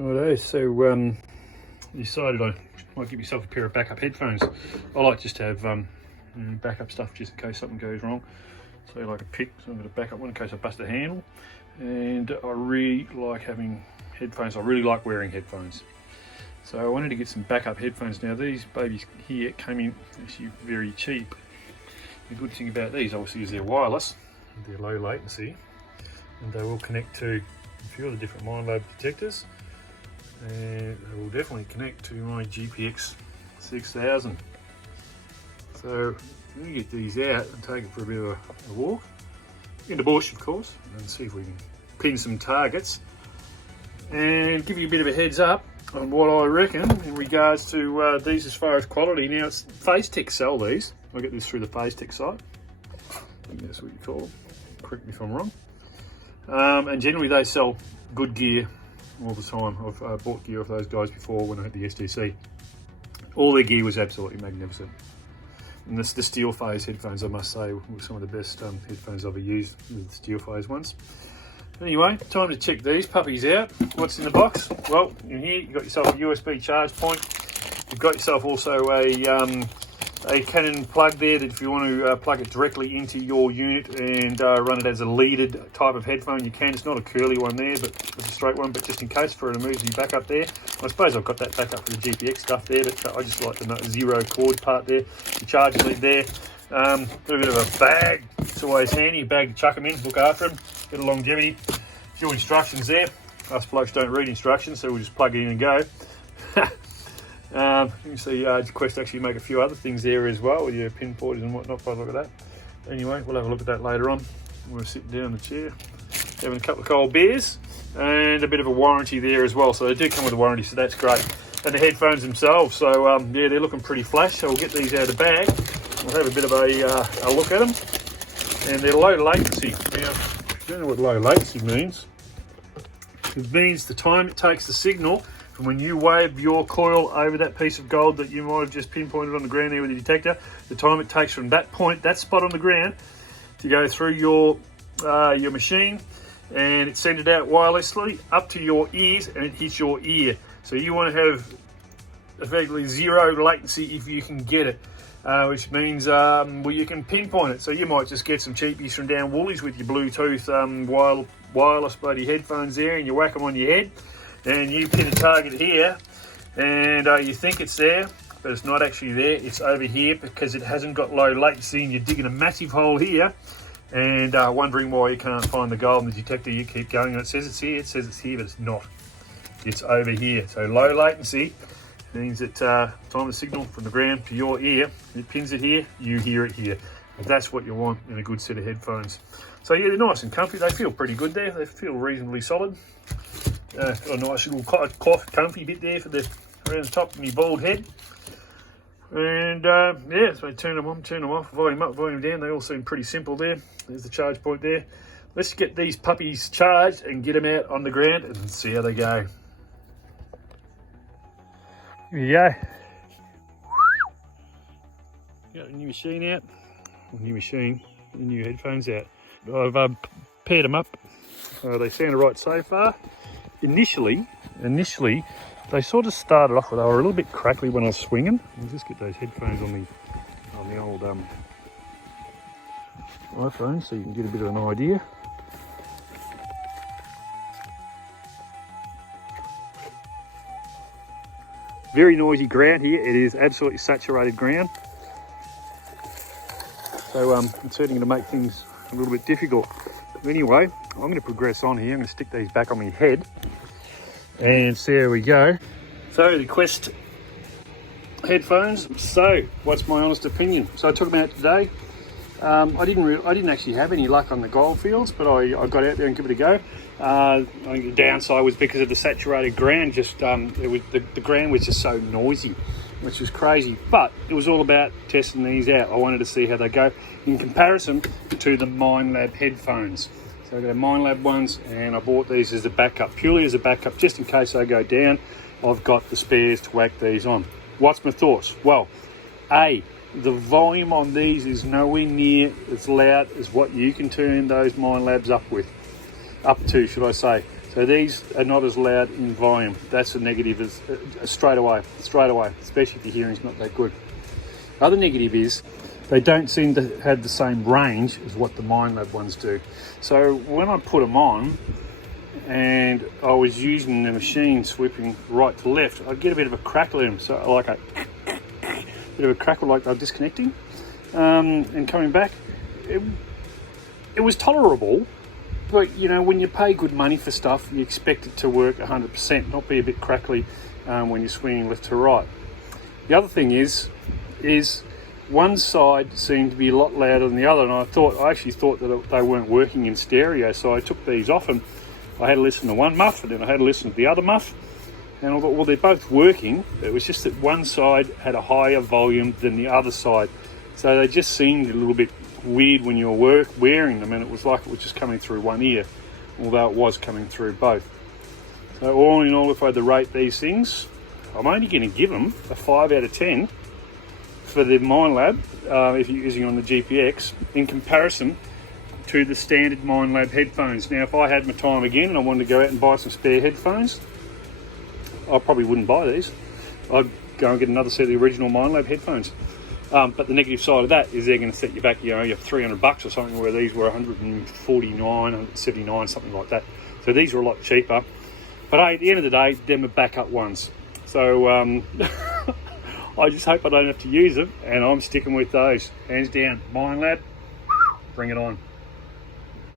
Righto, so decided I might give myself a pair of backup headphones. I like just to have backup stuff just in case something goes wrong. So like a pick, so I'm going to back up one in case I bust a handle. And I really like having headphones. I really like wearing headphones. So I wanted to get some backup headphones. Now these babies here came in actually very cheap. The good thing about these obviously is they're wireless, they're low latency, and they will connect to a few of the different Minelab detectors, and they will definitely connect to my GPX 6000. So I'm going to get these out and take it for a bit of a walk in the bush, of course, and see if we can pin some targets and give you a bit of a heads up on what I reckon in regards to these as far as quality. Now, it's FaceTech sell these. I get this through the FaceTech site. I think that's what you call them. Correct me if I'm wrong. And generally they sell good gear all the time. I've bought gear off those guys before when I had the STC. All their gear was absolutely magnificent. And the steel phase headphones, I must say, were some of the best headphones I've ever used, the steel phase ones. Anyway, time to check these puppies out. What's in the box? Well, in here you've got yourself a USB charge point. You've got yourself also a Canon plug there that if you want to plug it directly into your unit and run it as a leaded type of headphone, you can. It's not a curly one there, but it's a straight one, but just in case for an emergency backup there. I suppose I've got that backup for the GPX stuff there, but I just like the zero cord part there. The charging lead there. Got a bit of a bag. It's always handy. A bag to chuck them in, look after them, bit of longevity. A few instructions there. Us blokes don't read instructions, so we'll just plug it in and go. You can see Quest actually make a few other things there as well with your pin porters and whatnot by the look at that. Anyway, we'll have a look at that later on. We're sitting down in the chair, having a couple of cold beers, and a bit of a warranty there as well. So they do come with a warranty, so that's great. And the headphones themselves, so yeah, they're looking pretty flash. So we'll get these out of the bag. We'll have a bit of a look at them. And they're low latency. Now, if you don't know what low latency means, it means the time it takes the signal from when you wave your coil over that piece of gold that you might have just pinpointed on the ground there with the detector, the time it takes from that point, that spot on the ground, to go through your machine, and it sends it out wirelessly up to your ears, and it hits your ear. So you want to have effectively zero latency if you can get it. Which means well, you can pinpoint it. So you might just get some cheapies from down Woolies with your Bluetooth wireless bloody headphones there, and you whack them on your head, and you pin a target here, and you think it's there, but it's not actually there. It's over here because it hasn't got low latency, and you're digging a massive hole here, and wondering why you can't find the gold in the detector. You keep going, and it says it's here, but it's not. It's over here. So low latency means that time the signal from the ground to your ear, it pins it here, you hear it here. And that's what you want in a good set of headphones. So yeah, they're nice and comfy. They feel pretty good there. They feel reasonably solid. Got a nice little cloth comfy bit there for around the top of my bald head. And yeah, so I turn them on, turn them off, volume up, volume down. They all seem pretty simple there. There's the charge point there. Let's get these puppies charged and get them out on the ground and see how they go. Here we go. Got a new machine out. The new headphones out. I've paired them up. They sound right so far. Initially, they sort of started off with, they were a little bit crackly when I was swinging. I'll just get those headphones on the old iPhone so you can get a bit of an idea. Very noisy ground here. It is absolutely saturated ground. So it's certainly going to make things a little bit difficult. But anyway, I'm going to progress on here. I'm going to stick these back on my head and see how we go. So the Quest headphones. So what's my honest opinion? So I took them out today. I didn't actually have any luck on the goldfields, but I got out there and give it a go. I think the downside was because of the saturated ground. Just the ground was just so noisy, which was crazy. But it was all about testing these out. I wanted to see how they go in comparison to the Minelab headphones. So they're Minelab ones, and I bought these as a backup, purely as a backup, just in case I go down. I've got the spares to whack these on. What's my thoughts? Well, the volume on these is nowhere near as loud as what you can turn those Minelabs up to, should I say. So these are not as loud in volume. That's a negative as straight away, especially if your hearing's not that good. The other negative is they don't seem to have the same range as what the Minelab ones do. So when I put them on and I was using the machine sweeping right to left, I'd get a bit of a crackle in them, so like a bit of a crackle like they're disconnecting. And coming back, it was tolerable, but you know, when you pay good money for stuff, you expect it to work 100%, not be a bit crackly when you're swinging left to right. The other thing is one side seemed to be a lot louder than the other, and I actually thought that they weren't working in stereo, so I took these off and I had to listen to one muff, and then I had to listen to the other muff, and I thought, well, they're both working. It was just that one side had a higher volume than the other side, so they just seemed a little bit weird when you were wearing them, and it was like it was just coming through one ear, although it was coming through both. So all in all, if I had to rate these things, I'm only going to give them a 5 out of 10 for the Minelab, if you're using on the GPX, in comparison to the standard Minelab headphones. Now, if I had my time again and I wanted to go out and buy some spare headphones, I probably wouldn't buy these. I'd go and get another set of the original Minelab headphones. But the negative side of that is they're going to set you back, you know, you're $300 or something, where these were 149, 179, something like that. So these are a lot cheaper. But hey, at the end of the day, them are backup ones. So I just hope I don't have to use them, and I'm sticking with those. Hands down, Minelab, bring it on.